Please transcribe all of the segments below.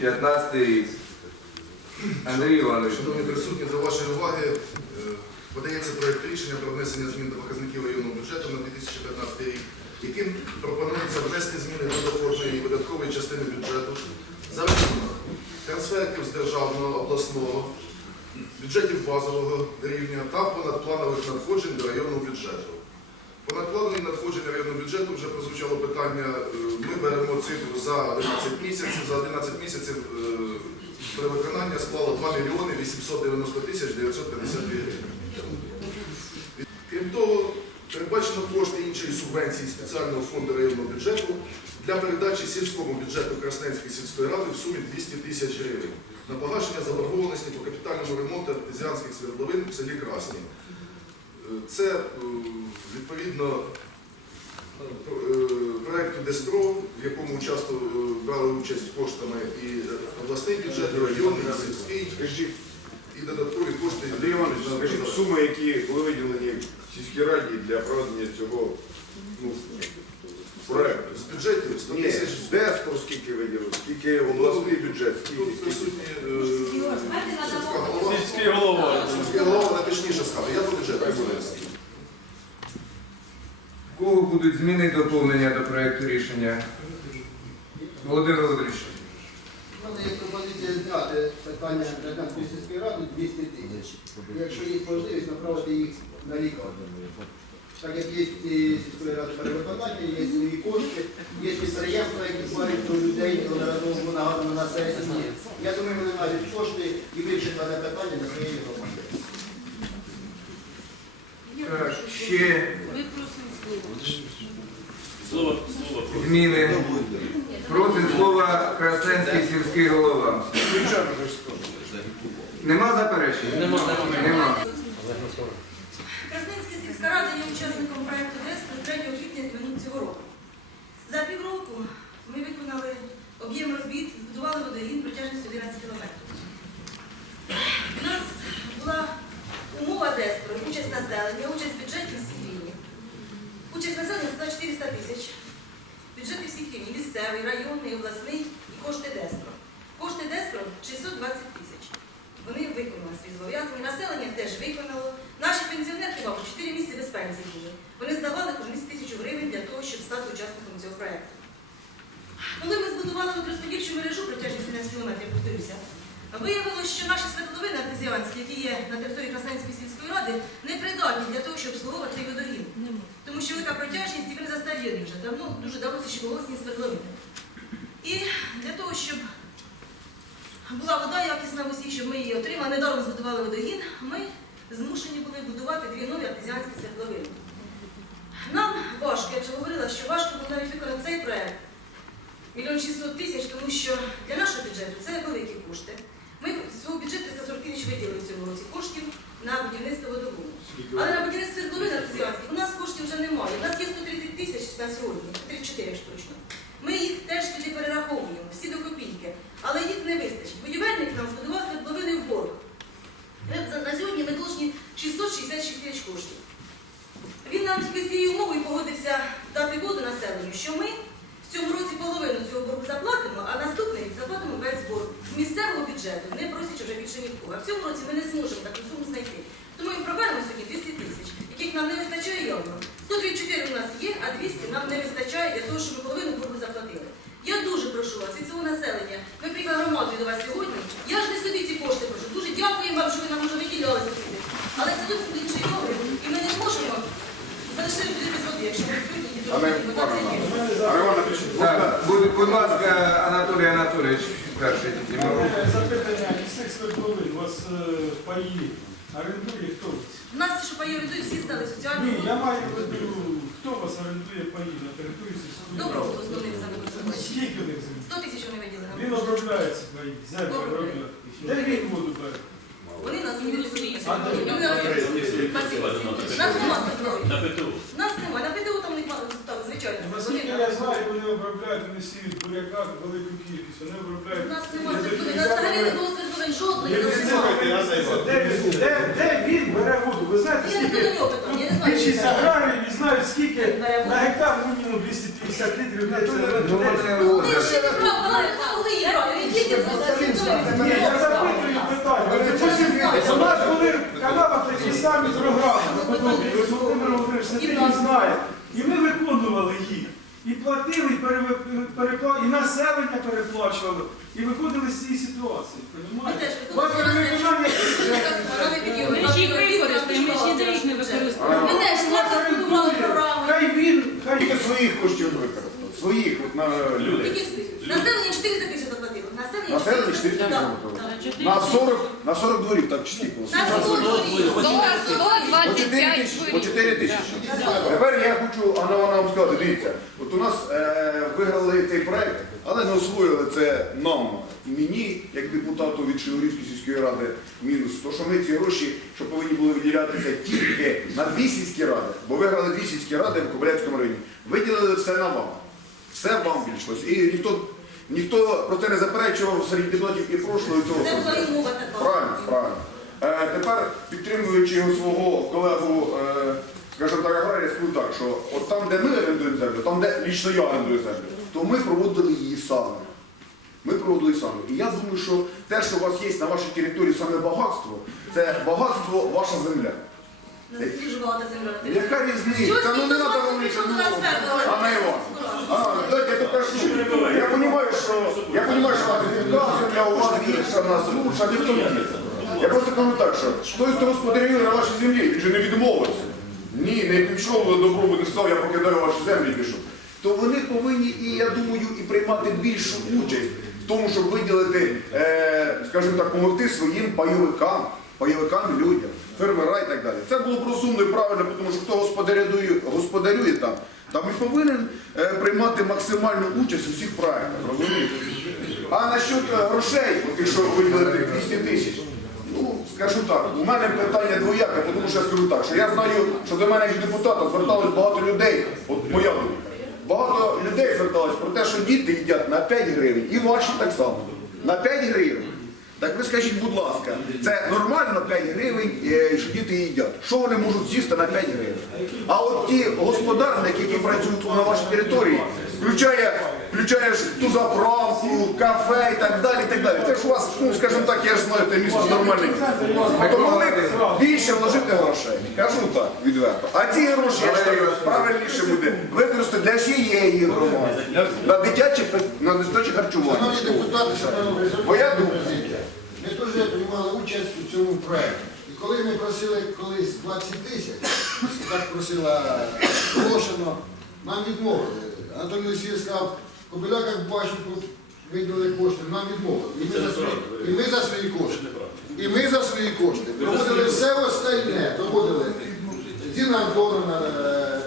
2015 рік. Андрій Іванович. Шановні присутні, до вашої уваги е, подається проект рішення про внесення змін до показників районного бюджету на 2015 рік, яким пропонується внести зміни до доходної і видаткової частини бюджету за рахунок трансфертів з державного, обласного, бюджетів базового рівня та понадпланових надходжень до районного бюджету. Понадпланові надходження районного бюджету вже прозвучало питання. е, Ми беремо цифру за 11 місяців. За 11 місяців е, перевиконання склало 2 мільйони 890 тисяч 952 гривень. Крім того, передбачено кошти іншої субвенції спеціального фонду районного бюджету для передачі сільському бюджету Красненської сільської ради в сумі 200 тисяч гривень на погашення заборгованості по капітальному ремонту артезіанських свердловин в селі Красні. Е, Це відповідно е, проекту ДЕСТРО, в якому участвували, е, брали участь коштами і обласний бюджет, і районний, і сільський, і додаткові кошти. Андрій Іванович, скажіть суми, які були виділені сільській раді для проведення цього ну, проекту. З бюджетів 100 Ні, тисяч. ДЕСКО скільки виділили, скільки обласний бюджет, скільки, Тут скільки. присутні е, сільська голова. Сільський голова. Сільський голова вона точніше скаже. Я по бюджету кого будуть зміни і доповнення до проекту рішення? Володимир Володимирович. У мене є пропозиція зняти питання сільської ради 200 тисяч. Якщо є можливість направити їх на лікарню. Так як є сільської ради перевиконання, є свої кошти, є підприємства, які платять до людей, неодноразово нагадано на сесії. Я думаю, вони мають кошти і вирішать дане питання на своєї громади. Ще. Слово, слово. зміни. Просить слова Красненський сільський голова. Нема заперечень? Нема. Нема. Красненська сільська рада є учасником проєкту ДЕС з 3 квітня цього року. За півроку ми виконали об'єм робіт, збудували водогін протяжністю 11 кілометрів. У нас була умова ДЕС про участь населення, участь бюджетів всіх рівнів. Участь населення складає 400 тисяч. Бюджети всіх рівнів, місцевий, районний, обласний і кошти ДЕСПРО. Кошти ДЕСПРО 620 тисяч. Вони виконали свої зобов'язання, населення теж виконало. Наші пенсіонерки, мабуть, 4 місяці без пенсії були. Вони здавали кожен місяць тисячу гривень для того, щоб стати учасником цього проєкту. Коли ми збудували от розподільчу мережу протяжність 11 кілометрів, повторюся, виявилося, що наші свердловини артезіанські, які є на території Красненської сільської ради, не придатні для того, щоб обслуговувати водогін. Тому що велика протяжність і вони застаріли вже давно, дуже давно це ще колосні свердловини. І для того, щоб була вода якісна в усій, щоб ми її отримали, недаром збудували водогін, ми змушені були будувати дві нові артезіанські свердловини. Нам важко, я вже говорила, що важко було навіть виконати цей проект. Мільйон 600 тисяч, тому що для нашого бюджету це великі кошти. Ми свого бюджету 340 тисяч виділили в цьому році коштів на будівництво водогону. Але на будівництво свердловин артезіанських у нас коштів вже немає. У нас є 130 тисяч на сьогодні, 34 штучно. Ми їх теж тоді перераховуємо, всі до копійки, але їх не вистачить. Будівельник нам збудував свердловини в борг. Ми за- На сьогодні ми должні 666 тисяч коштів. Він нам тільки з цією умовою погодився дати воду населенню, що ми в цьому році половину цього боргу заплатимо, а наступний рік заплатимо весь борг з місцевого бюджету, не просячи вже більше нікого. А в цьому році ми не зможемо таку суму знайти. Тому ми проверимо сьогодні 200 тисяч, яких нам не вистачає явно. 134 у нас є, а 200 нам не вистачає для того, щоб ми половину боргу заплатили. Я дуже прошу вас від цього населення. Ми приїхали громадою до вас сьогодні. Я ж не собі ці кошти прошу. Дуже дякую вам, що ви нам вже виділяли ці кошти. Але це зовсім інший договір, і ми не зможемо залишити людей без води, якщо ми сьогодні не Але, зробимо пане 20 днів. Іване, Іван Андрійович, Так, будь, будь ласка, Анатолій Анатолійович, перший тільки. Запитання, із цих свердловин у вас е, паї орендує хто? У нас що пайові всі стали Ні, я маю в виду, хто вас орендує паї на території сільської Добро, хто зробив за використання. Скільки них землі? 100 тисяч вони виділи нам. Він обробляє ці паї, землю Обробляє. Де він воду бере? Вони нас не де? Вони нас Спасибо. Нас нема свердловин. На ПТУ. Нас немає. На ПТУ там не так, звичайно. Наскільки свердловин. я знаю, вони сіють буряка велику кількість, вони У нас немає взагалі не було свердловин жодної Не не слухайте, Де, він- де, де він бере воду? Ви знаєте, Я не скільки до нього питання, я не знаю. більшість аграріїв і знають, скільки на гектар ну, мінімум 250 літрів. Де це? Ну, вони Вони возять. ще не правда, коли я він тільки Ні, я запитую питання. У нас були в каналах такі самі програми, Володимир Володимирович не тільки знає. І ми виконували їх. І платили, і і населення переплачували, І виходили з цієї ситуації. Ми теж У вас перевиконання Ми ж їх використаємо, ми ж ніде їх не використовуємо. Ми теж слабо збудували програму. Хай він, хай своїх коштів використав. Своїх от на людей. Населення 400 тисяч. Населення Населення 4 тисячі Так, заплатило. так. На 40, на 40 дворів, так чисті. На 40. По 4 тисячі. По 4 тисячі. Тепер я хочу Анна вам сказати, дивіться, от у нас е, виграли цей проект, але не освоїли це нам, мені, як депутату від Шилорівської сільської ради, мінус. То, що ми ці гроші, що повинні були виділятися тільки на дві сільські ради, бо виграли дві сільські ради в Кобиляцькому районі, виділили все на вам. Все вам вийшло. І ніхто, ніхто про це не заперечував серед депутатів і прошлого, і цього. Це була і мова така. Правильно, правильно. Е, тепер, підтримуючи його свого колегу, е, скажімо так, аграрія, скажу так, що от там, де ми орендуємо землю, там, де лічно я орендую землю, то ми проводили її самі. Ми проводили самі. І я думаю, що те, що у вас є на вашій території саме багатство, це багатство ваша земля. Ну. Яка різниця? Та ну не треба вам нічого. Анна Івановна. Дайте я докажу. Я розумію, що я розумію, що вас відказує, у вас більше, в нас лучше, ніхто не. Я просто кажу так, що хтось, хто господарює на вашій землі, він же не відмовився. Ні, не пішов добробут, не сказав, я покидаю вашу землю і пішов. То вони повинні, і я думаю, і приймати більшу участь в тому, щоб виділити, е, скажімо так, допомогти своїм пайовикам, пайовикам людям, фермера і так далі. Це було б розумно і правильно, тому що хто господарює, господарює там, там і повинен е, приймати максимальну участь у всіх проектах, розумієте? А насчет е, грошей, якщо виділити 200 тисяч, ну, скажу так, у мене питання двояке, тому що я скажу так, що я знаю, що до мене як депутата зверталось багато людей, от моя думка. Багато людей зверталось про те, що діти їдять на 5 гривень, і ваші так само. На 5 гривень. Так ви скажіть, будь ласка, це нормально 5 гривень, е, що діти їдять? Що вони можуть з'їсти на 5 гривень? А от ті господарники, які працюють на вашій території, включає, включає ту заправку, кафе і так далі. і так далі. Це ж у вас, ну скажімо так, я ж знаю, те місто нормальне. Тому ви більше вложити грошей. Кажу так, відверто. А ці гроші, я вважаю, правильніше буде використати для всієї громади. На дитяче, на дитяче харчування. Шановні Моя думка. Ми дуже приймали участь у цьому проєкті. І коли ми просили колись 20 тисяч, так просила Лошино, нам відмовили. Анатолій Олексійович сказав, Кобиляк, як бачив, тут виділили кошти, нам відмовили. І ми за свої, і ми за свої кошти. І ми за свої кошти. Проводили все остальне, проводили Діна Антоновна,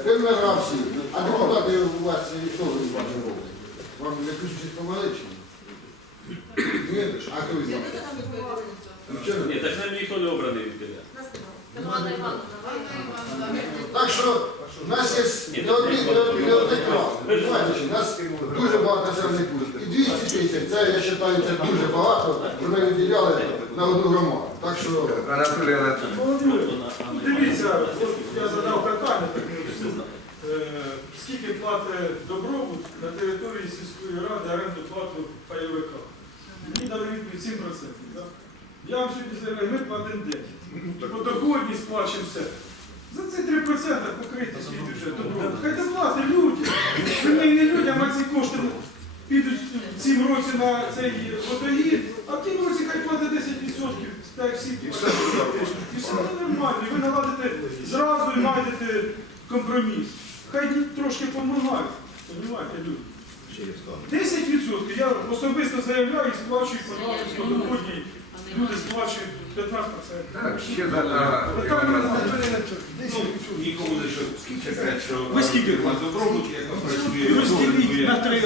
фермера всі. А депутати у вас хто ви бачите роблять? Вам не включить помалечі? Ні, а хто? Нічого не Ні, так нам ніхто не обраний від тебе. Нас. Так що у нас є не один, не один, не один клас. Понимаєте, що У нас дуже багато населених пунктів. І 200 тисяч, це я вважаю, це дуже багато, що ми виділяли на одну громаду. Так що Анатолій. Дивіться, от я задав питання, так. Е, скільки платить добробут на території сільської ради оренду плату пайовика? Мені 7%. Да? Я вам сьогодні заявляю, ми платимо 10. По доходність плачемо все. За це 3% покрити свій бюджет. Хай доплати люди. Ми не людям, а ці кошти підуть в цім році на цей водогін, а в тім році хай платить 10%, так всі. І все буде нормально. І ви наладите зразу і знайдете компроміс. Хай трошки допомагають, розумієте, люди. 10% я особисто заявляю і сплачую податок по доходній. Люди сплачують 15%. Так, ще за. Нікому не що що Ви скільки? На добробут, як працює Розділіть на три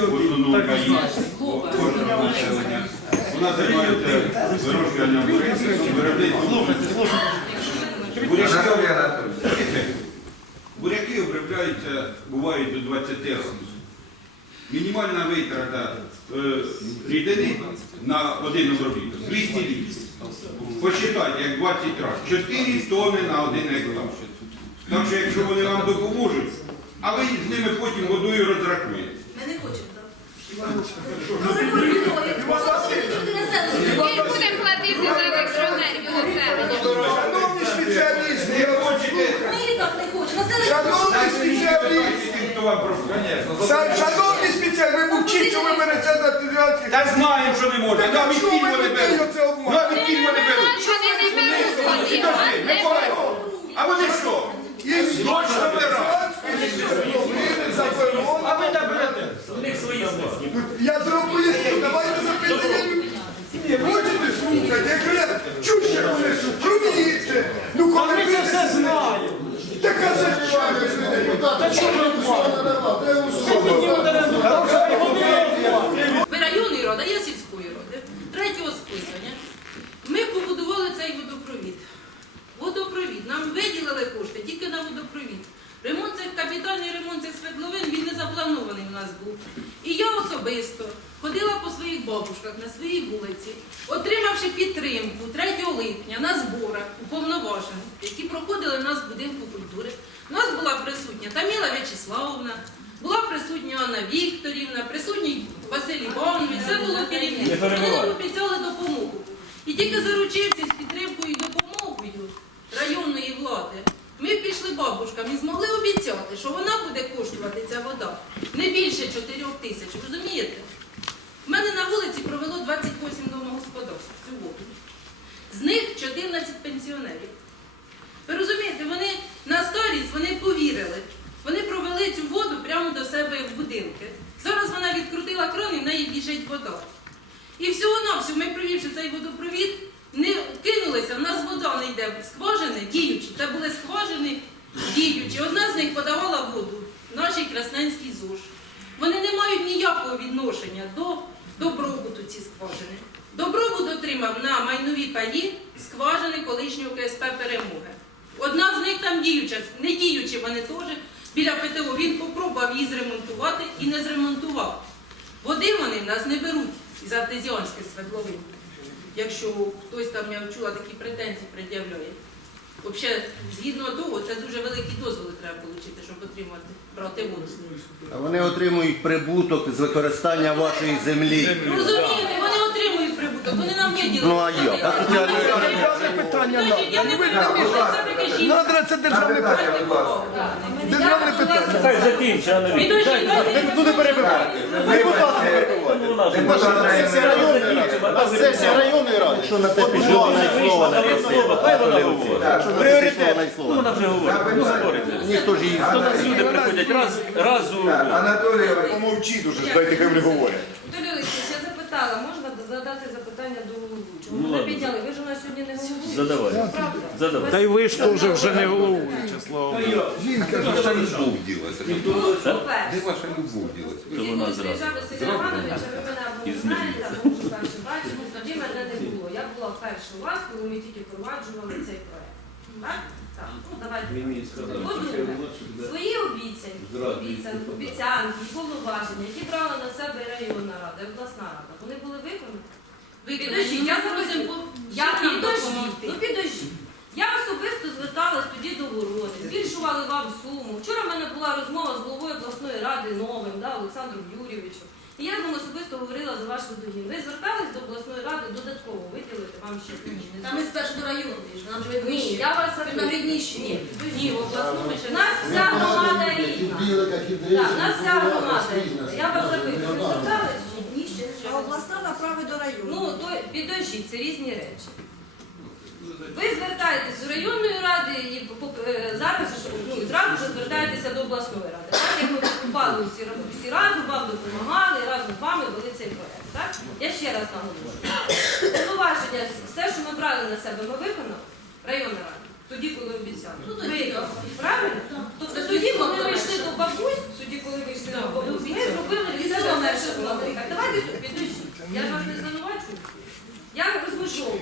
населення. Вона займається вирощуванням виробництвом. Буряки, Анатолій буряки обробляються, бувають до 20 років. Мінімальна витрата е, рідини на один обробіток 200 літрів. посчитайте, як 20 разів. 4 тони на один гектар. Так що якщо вони вам допоможуть, а ви з ними потім водою розрахуєте. Ми не хочемо, так. Ну. Ми будемо платити за електроенергію населення. Шановні спеціалісти, я слухаю. Ми і так не хочемо. Шановні спеціалісти, шановні спеціалісти, ви мовчіть, що ви берете за підрядки. Та знаємо, що не можна. Навіть вони людей беруть. Навіть кінь вони беруть. Вони не беруть а не вони що? Точно беруть. А ви так берете? У них свої власні. Я зроблю, давайте запитаємо. Хочете слухати? Я кажу, я чуще внесу, промієте. Ну коли ви це все знаєте. Така зачвання. Та що ви усього надавав? Де усього? Ви районної ради, а я сільської ради. Третього списання. Ми побудували цей водопровід. Водопровід. Нам виділили кошти тільки на водопровід. Ремонт цих капітальний ремонт цих свердловин, він не запланований у нас був. І я особисто ходила по своїх бабушках на своїй вулиці, отримавши підтримку 3 липня на зборах уповноважених, які проходили в нас в будинку культури. У нас була присутня Таміла В'ячеславовна, була присутня Вікторівна, присутній Василь Іванович, це було керівництво. Вони нам обіцяли допомогу. І тільки заручившись підтримкою і допомогою районної влади, ми пішли бабушкам і змогли обіцяти, що вона буде коштувати ця вода не більше 4 тисяч. Розумієте? В мене на вулиці провело 28 домогосподарств цю воду. З них 14 пенсіонерів. Ви розумієте, вони на старість вони повірили. Вони провели цю воду прямо до себе в будинки. Зараз вона відкрутила кран і в неї біжить вода. І всього-навсього ми провівши цей водопровід, не кинулися, в нас вода не йде в скважини діючі. Це були скважини діючі. Одна з них подавала воду нашій Красненській ЗОЖ. Вони не мають ніякого відношення до добробуту ці скважини. Добробут отримав на майнові паї скважини колишнього КСП перемоги. Одна з них там діюча, не діючі вони теж біля ПТО. Він попробував її зремонтувати і не зремонтував. Води вони в нас не беруть із артезіанських свердловин. Якщо хтось там я чула такі претензії пред'являє. Взагалі, згідно того, це дуже великі дозволи треба отримати, щоб отримати брати воду. А вони отримують прибуток з використання вашої землі. Розумієте, вони отримують прибуток, вони нам виділили. Ну, а питання я не визнаю, це. Надра це державне питання. Державне питання. Хай закінчить, а не Підожди, дайте Ну не. Депутати не перебивайте. Сесія районної ради. Що на те пішло, вона слова не слово, хай вона говорить. Пріоритет. Ну. Вона вже говорить, ну. Ніхто ж її До люди приходять раз, раз у Анатолій Іванович, Помовчіть уже, дайте хай вони говорять. Анатолій Олексійович, я запитала, можна задати запитання головуючого? Ну, ладно. підняли, ви ж у нас сьогодні не головуючий. Задавай. Правда? Задавай. Та й ви ж теж вже не головуюча, слава Богу. По-перше, Де ваша любов ділася? То вона зразу. приїжджав ви мене або не Із знаєте, або може перше бачимо, тоді мене не було. Я була вперше у вас, коли ми тільки впроваджували цей проект. Так? Так. Ну, давайте. По-друге, свої обіцянки, обіцянки, обіцянки і повноваження, які брала на себе районна рада, і обласна рада, вони були виконані. Підождіть, я запросив, я ну підождіть. Я особисто зверталась тоді до городи, збільшували вам суму. Вчора в мене була розмова з головою обласної ради новим, да, Олександром Юрійовичем. І я з ним особисто говорила за ваш водогін. Ви звертались до обласної ради додатково виділити вам ще? Не ми спершу до району нам же Ні, видніше. я вас видніше. Ні, ні, в обласному ще У нас вся громада рідна. Так, у нас вся громада рідна. Я вас запитую, ви звертались? Ні, ще А обласна направить до району. Ну, то підождіть, це різні речі. Ви звертаєтесь до районної ради і е, зараз ну, зразу ж звертаєтеся до обласної ради. Так, як ми виступали всі, всі разом, вам допомагали, разом з вами вели цей проект. Так? Я ще раз наголошую. Повноваження, все, що ми брали на себе, ми виконали, районна рада, тоді, коли обіцяли. Ну, так. Правильно? Тобто тоді, коли ви йшли до бабусь, тоді, коли ви йшли до бабусь, ми зробили від себе все, що змогли. Так, давайте тут підождіть. Я ж вас не звинувачую. Я розмежовую.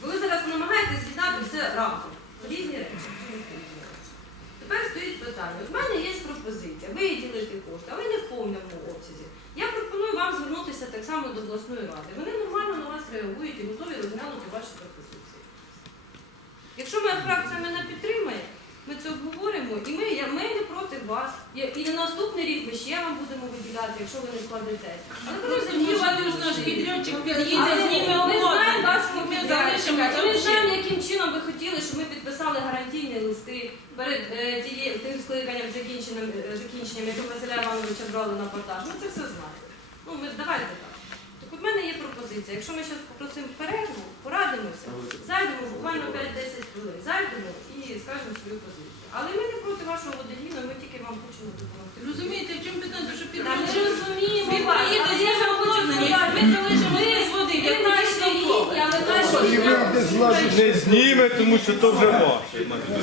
Бо ви зараз намагаєтесь з'єднати все разом. Різні речі. Тепер стоїть питання. От в мене є пропозиція виділити кошти, але не в повному обсязі. Я пропоную вам звернутися так само до обласної ради. Вони нормально на вас реагують і готові розглянути ваші пропозиції. Якщо моя фракція мене підтримає, ми це обговоримо, і ми, я, ми не проти вас. Я- І на наступний рік ми ще вам будемо якщо ви не складетесь. Ми ми знаємо, яким чином ви хотіли, щоб ми підписали гарантійні листи перед е, тією тим скликанням закінченням, е, закінченням, яке Василя Івановича брали на портаж. Ми це все знаємо. Ну, ми давайте так. Так от в мене є пропозиція. Якщо ми зараз попросимо перерву, порадимося, зайдемо буквально 5-10 хвилин, зайдемо і скажемо свою позицію. Але ми не проти вашого водогіну, ми тільки вам хочемо допомогти. Розумієте, в чому питання? Що Так, Ми розуміємо Він вас, але я ж вам хочу хочу сказати, ми залишимо ви- води, як наші наші рідні, але наші. Не зніме, тому що то вже ваше.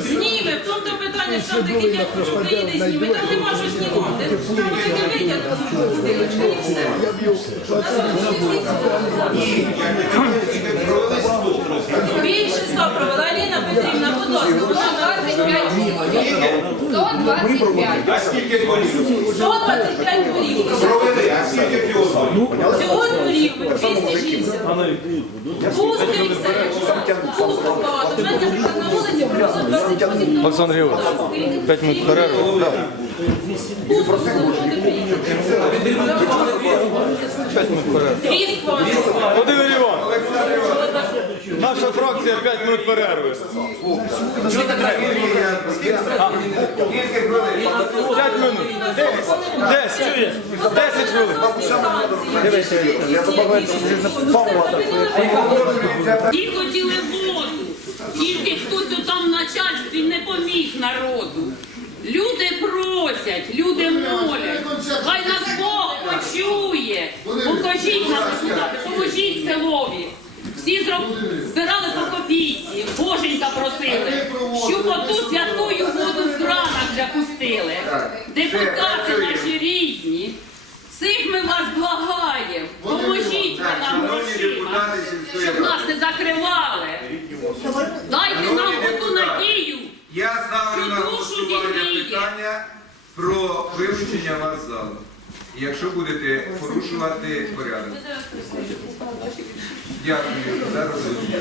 Зніме, в тому то питання, що там таке, як Україні зніме, там нема що знімати. Там витягнути будиночка і все. Більшість 125 125. 5 минут перерви. Дві. Володимир Іван, наша фракція 5 минут перерви. Скільки 5 минут. 10. 10. 10 хвилин. Ті хотіли воду, тільки хтось там в начальстві не поміг народу. Люди просять, люди молять. Хай нас Бог почує. Покажіть нам депутати, поможіть селові. Всі зроб- збирали по копійці, боженька просили, щоб оту святую воду з кранах вже пустили. Депутати наші рідні. Всіх ми вас благаємо. Поможіть ви нам грошима щоб нас не закривали. Дайте нам Шановні оту депутати, надію. Я ставлю на Душу питання про вилучення вас з залу. Якщо будете порушувати порядок. Дякую за розуміння.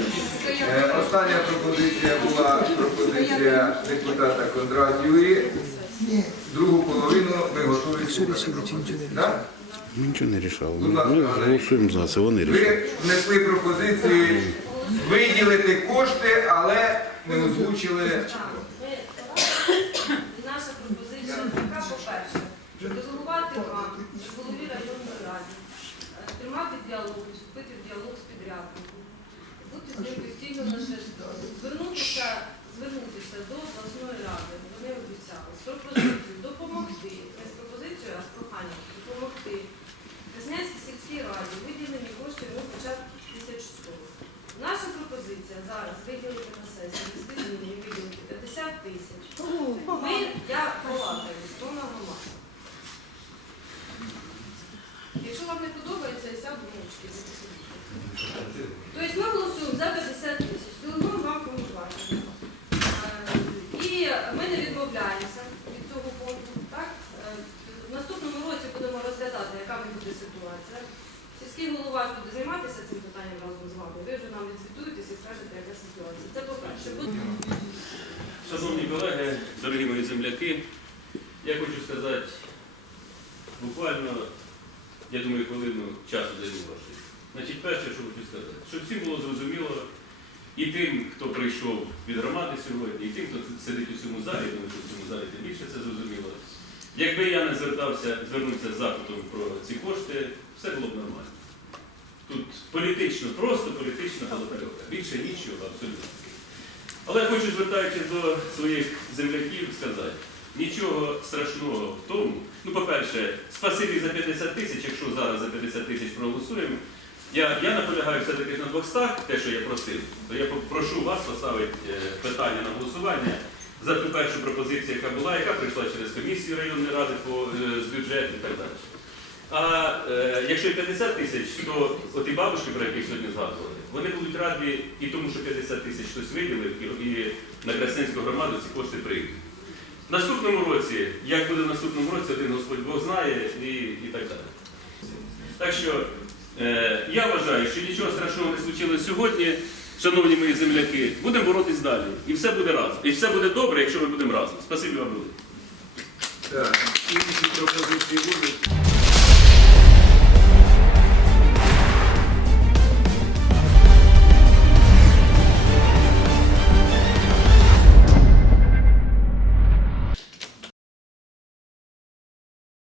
Е, Остання пропозиція була пропозиція депутата Кондратюї. Другу половину ми готові слухати. Ми нічого не рішали. Будь ласка, Ми голосуємо за це, вони рішать. Ви внесли пропозицію виділити кошти, але не озвучили. Наша пропозиція така, по-перше, делегувати вам, як голові районної ради, е, тримати діалог, вступити в діалог з підрядником, бути з ним постійно на зв'язку, звернутися, звернутися до обласної ради, вони обіцяли, з пропозицією допомогти, не з пропозицією, а з проханням допомогти Краснянській сільській раді виділені кошти ну, хоча б 1100. Наша пропозиція зараз виділити на сесію, вести зміни і виділити 50 тисяч. Ми, я балакаю, з на громаду. Якщо вам не подобається, я сяду мовчки. ви посидите. Тобто ми голосуємо за 50 тисяч. Делегуємо вам повноваження. І ми не відмовляємося від цього фонду. Так? Е, В наступному році будемо розглядати, яка буде ситуація. Сільський голова буде займатися цим питанням разом з вами. Ви вже нам відзвітуєтесь і скажете, яка ситуація. Це по-перше. Шановні колеги, дорогі мої земляки, я хочу сказати буквально, я думаю, хвилину часу даю. Перше, що хочу сказати, щоб всім було зрозуміло, і тим, хто прийшов від громади сьогодні, і тим, хто сидить у цьому залі, думаю, що в цьому залі тим більше це зрозуміло. Якби я не звертався, звернувся з запитом про ці кошти, все було б нормально. Тут політично, просто політична галопельока. Більше нічого абсолютно. Але хочу, звертаючись до своїх земляків, сказати, нічого страшного в тому. Ну, по-перше, спасибі за 50 тисяч, якщо зараз за 50 тисяч проголосуємо. Я, я наполягаю все-таки на 200, те, що я просив, то я прошу вас поставити е, питання на голосування за ту першу пропозицію, яка була, яка прийшла через комісію районної ради по, е, з бюджету і так далі. А е, якщо 50 тисяч, то от і бабушки, про яких сьогодні згадували, вони будуть раді і тому, що 50 тисяч хтось виділив, і, і на Красненську громаду ці кошти прийдуть. В наступному році, як буде в наступному році, один Господь Бог знає і, і так далі. Так що я вважаю, що нічого страшного не случилось сьогодні. шановні мої земляки, будемо боротись далі. І все буде разом. І все буде добре, якщо ми будемо разом. Спасибі вам велике. Так, інші пропозиції будуть.